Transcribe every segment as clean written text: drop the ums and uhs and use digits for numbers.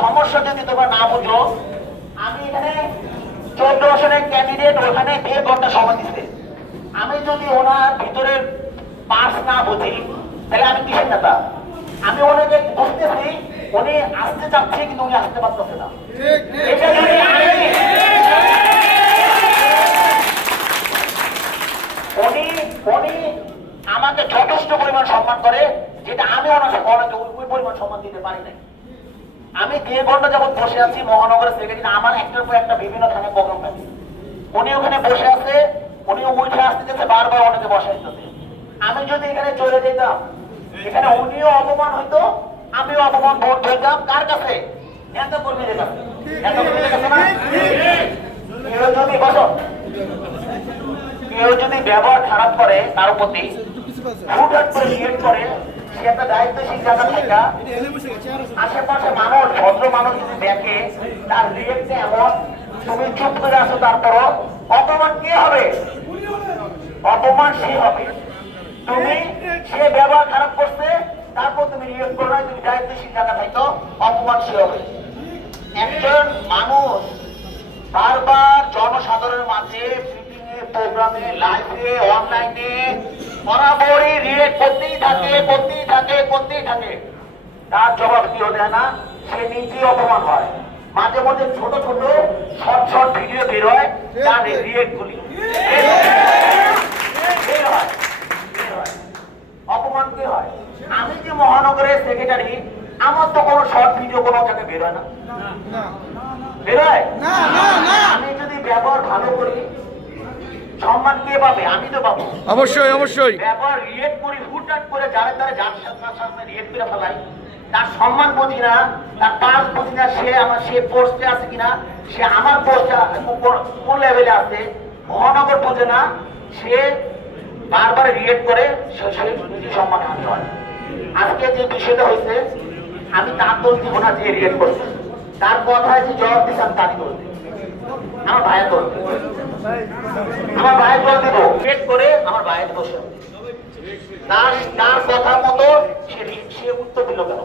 সমস্যা যদি তোমরা না বুঝো, আমি এখানে 14 আসনের ক্যান্ডিডেট ওখানে 1.5 ঘন্টা সময় দিচ্ছে। আমি যদি ওনার ভিতরের পাস না বুঝি তাহলে আমি কিসের নেতা? আমি ওনাকে বুঝতেছি উনি আসতে চাচ্ছে কিন্তু উনি আসতে পারতেছে না। এটা যদি উনি আমাকে যথেষ্ট পরিমাণ সম্মান করে, যেটা আমি ওনাকে ওই পরিমাণ সম্মান দিতে পারি নাই। আমি 1.5 ঘন্টা যাবত বসে আছি মহানগরের সেক্রেটারি, আমার একটার পর একটা বিভিন্ন ধরনের প্রোগ্রাম থাকে। উনি ওখানে বসে আছে, উনি উঠে আসতে যেতে বারবার ওনাকে বসে দিতেছে। আমি যদি এখানে চলে যেতাম, এখানে উনিও অপমান হইতো, আমিও অপমান বোধ হইতাম। কার কাছে? নেতা কর্মীদের কাছে। নেতা কর্মীদের কাছে না? কেউ যদি বসো, কেউ যদি ব্যবহার খারাপ করে কারো প্রতি, হুটহাট করে রিয়েক্ট করে, সে একটা দায়িত্বশীল জায়গা থেকে আশেপাশে মানুষ, ভদ্র মানুষ যদি দেখে তার রিয়েক্টে এমন, তুমি চুপ করে আসো, তারপরও অপমান কে হবে? অপমান সে হবে। তুমি সে ব্যবহার খারাপ করছে, তারপর তুমি রিয়েক্ট করো না, তুমি দায়িত্বশীল জায়গা থাকতো, অপমান সে হবে। একজন মানুষ বারবার জনসাধারণের মাঝে প্রোগ্রামে, লাইভে, অনলাইনে বরাবরই রিয়েক্ট করতেই থাকে। তার জবাব দিও দেয় না, সে নিজেই অপমান হয়। মাঝে মধ্যে ছোট ছোট শর্ট ভিডিও বের হয়, তার রিয়েক্ট গুলি বের হয়। অপমান কে হয়? আমি যে মহানগরের সেক্রেটারি, আমার তো কোনো শর্ট ভিডিও কোনো জায়গায় বের হয় না, বের হয়। আমি যদি ব্যবহার ভালো করি, সম্মান কে পাবে? আমি তো পাবো। অবশ্যই ব্যাপার রিয়েক্ট করি, হুটহাট করে যারা যার সামনে রিয়েক্ট করে ফেলাই, তার সম্মান বুঝি না, তার পাস বুঝি না, সে পোস্টে আছে কিনা, সে আমার পোস্টে কোন লেভেলে আছে মহানগর বোঝে না, সে বারবার রিয়েক্ট করে, সে নিজে সম্মান হানি হয়। আজকে যে বিষয়টা হয়েছে, আমি তার দোষ দিব না যে রিয়েক্ট করছে, তার কথায় যে জবাব দিচ্ছে আমি তারই দোষ দিই। আমার ভাইয়ের দোষ দিব, আমার ভাইয়ের দোষ দিব, রিয়েক্ট করে আমার ভাইয়ের দোষ। তার কথা মতো সে উত্তর দিল কেন?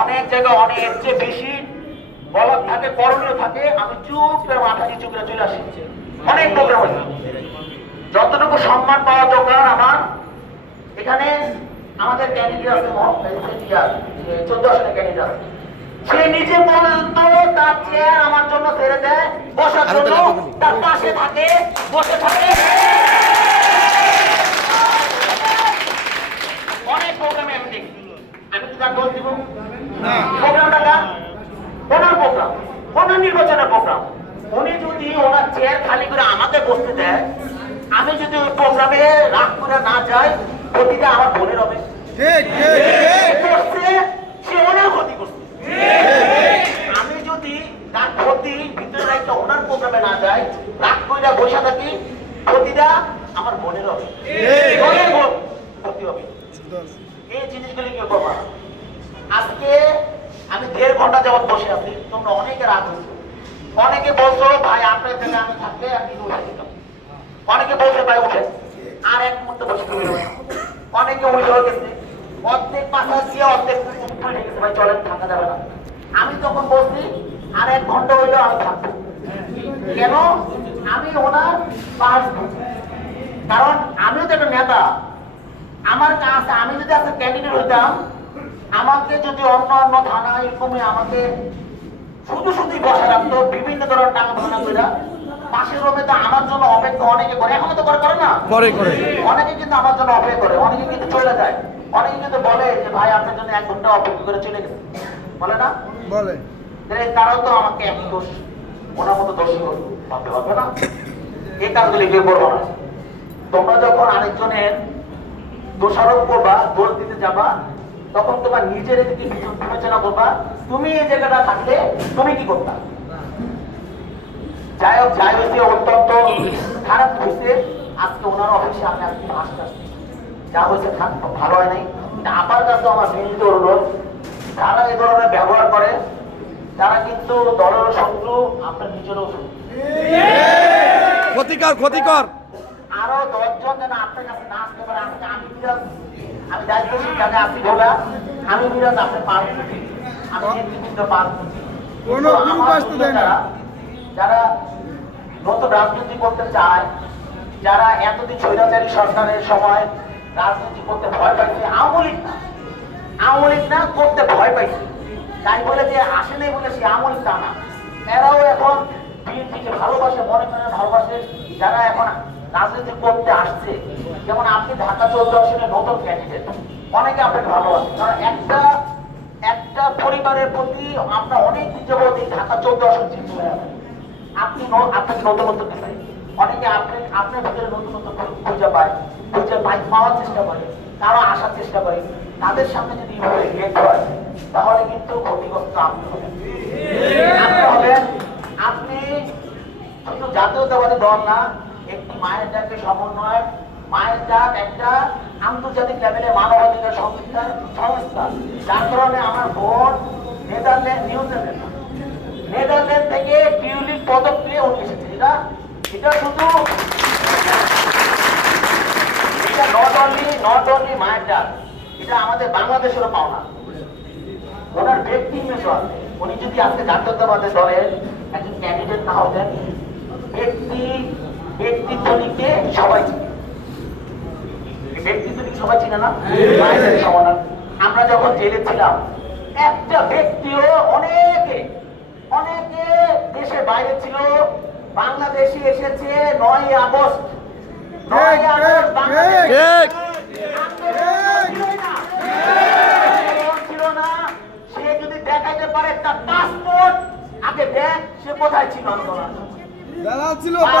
অনেক জায়গায় অনেক চেয়ে বেশি বলার থাকে, করণীয় থাকে, আমি চুপ করে মাথা নিচু করে চলে আসি। অনেক প্রোগ্রাম হয়েছে, যতটুকু সম্মান পাওয়া দরকার আমার এখানে। আমাদের ক্যান্ডিডেট আছে 14 আসনের ক্যান্ডিডেট আছে, সে নিজে পর্যন্ত তার চেয়ার আমার জন্য ছেড়ে দেয় বসার জন্য, তার পাশে থাকে, বসে থাকে। অনেক প্রোগ্রামে আমি দেখি, আমি কি তার দোষ দিব? প্রোগ্রামটা ওনার প্রোগ্রাম, ওনার নির্বাচনের প্রোগ্রাম। উনি যদি ওনার চেয়ার খালি করে আমাকে বসতে দেয়, আমি যদি ওই প্রোগ্রামে রাগ করে না যাই, ক্ষতিটা আমার বোনের হবে। সে ওনার ক্ষতি করছে। আমি যদি তার ক্ষতি ভিতরে রাখতে ওনার প্রোগ্রামে না যাই, রাগ করে বসে থাকি, ক্ষতিটা আমার বোনের হবে, ক্ষতি হবে। এই জিনিসগুলি কেউ করবো না। আজকে আমি 1.5 ঘন্টা যাবত বসে আছি, তোমরা অনেকে রাগ হয়েছে, অনেকে বলছো ভাই আপনার জায়গায় আমি থাকলে আমি উঠে দিতাম, অনেকে বলছে ভাই উঠে আর 1 মুহূর্তে বসে তুমি, অনেকে উঠে হয়ে গেছে, অর্ধেক পাশা দিয়ে অর্ধেক উঠে গেছে, ভাই চলেন থাকা যাবে না। আমি তখন বলছি আর 1 ঘন্টা হইলেও আমি থাকবো। কেন? আমি ওনার পাশ বুঝি, কারণ আমিও তো একটা নেতা। আমার কাছে আমি যদি আজকে ক্যান্ডিডেট হইতাম, আমাকে যদি অন্য থানা এরকমই আমাকে শুধুই বসে রাখতো, বিভিন্ন ধরনের টাকা ভাঙা করে পাশের রুমে, তো আমার জন্য অপেক্ষা অনেকে করে, এখনো তো করে না, অনেকে কিন্তু আমার জন্য অপেক্ষা করে, অনেকে কিন্তু চলে যায়, অনেকে কিন্তু বলে যে ভাই আপনার জন্য 1 ঘন্টা অপেক্ষা করে চলে গেছে, বলে না? বলে। তারাও তো আমাকে এক দোষ, ওনার মতো দোষী ভাবতে পারবে না। এই কাজগুলি কেউ করবো না। তোমরা যখন আরেকজনের দোষারোপ করবা, দোষ দিতে যাবা, তখন তোমার নিজের দিকে বিবেচনা করবা, তুমি এই জায়গাটা থাকলে তুমি কি করতা। যাই হোক, যাই হয়েছে অত্যন্ত খারাপ হয়েছে। আজকে ওনার অফিসে আমি আজকে আসতে যা হয়েছে ভালো হয় নাই। আমার কাছে আমার বিনীত অনুরোধ, যারা এই ধরনের ব্যবহার করে, তারা কিন্তু দলের শত্রু, আপনার নিজেরও ক্ষতিকর। আরো 10 জন যেন আপনার কাছে না আসতে পারে। আমি দায়িত্বশীল জায়গায় আসি বলা, আমি বিরাজ আপনি পারবেন। আমি নেতৃবৃন্দ পাস করছি কোনো গ্রুপ আসতে দেয় না। যারা নতুন রাজনীতি করতে চায়, যারা এতদিন স্বৈরাচারী সরকারের সময় রাজনীতি করতে ভয় পাইছে, আওয়ামী লীগ না করতে ভয় পাইছে, তাই বলে যে আসে নাই বলে সে আওয়ামী লীগ তা না। এরাও এখন বিএনপিকে ভালোবাসে, মনে করেন ভালোবাসে, যারা এখন রাজনীতি করতে আসছে। যেমন আপনি ঢাকা 14 আসনে নতুন ক্যান্ডিডেট, অনেকে আপনাকে ভালোবাসে, কারণ একটা পরিবারের প্রতি আমরা অনেক দিন যাবত এই ঢাকা 14 আসন জিততে হয়ে যাবে। আপনাকে নতুনত্ব দেখাই, অনেকে আপনার ভিতরে নতুনত্ব খুঁজে পাওয়ার চেষ্টা করে, তারা আসার চেষ্টা করে। তাদের সামনে যদি এইভাবে রিয়েক্ট হয় তাহলে কিন্তু ক্ষতিগ্রস্ত আপনি হবেন। আপনি শুধু জাতীয়তাবাদী দল না, একটি মায়ের ডাকে সমন্বয়, মায়ের ডাক একটা আন্তর্জাতিক লেভেলে মানবাধিকার সংস্থা, যার কারণে আমার বোন নেদারল্যান্ড থেকে টিউলিপ পদক পেয়ে উনি এসেছে। এটা শুধু এটা নট অনলি মায়ের ডাক, এটা আমাদের বাংলাদেশেরও পাওনা। ওনার ব্যক্তি ইমেজও আছে। উনি যদি আজকে জাতীয়তাবাদী দলের একজন ক্যান্ডিডেট না হতেন, ব্যক্তিত্বটিকে সবাই চিনে, ব্যক্তিত্বটিকে সবাই চিনে না। মায়ের সমাধান আমরা যখন জেলে ছিলাম, একটা ব্যক্তিও অনেকে দেশের বাইরে ছিল, বাংলাদেশে এসেছে 9ই আগস্ট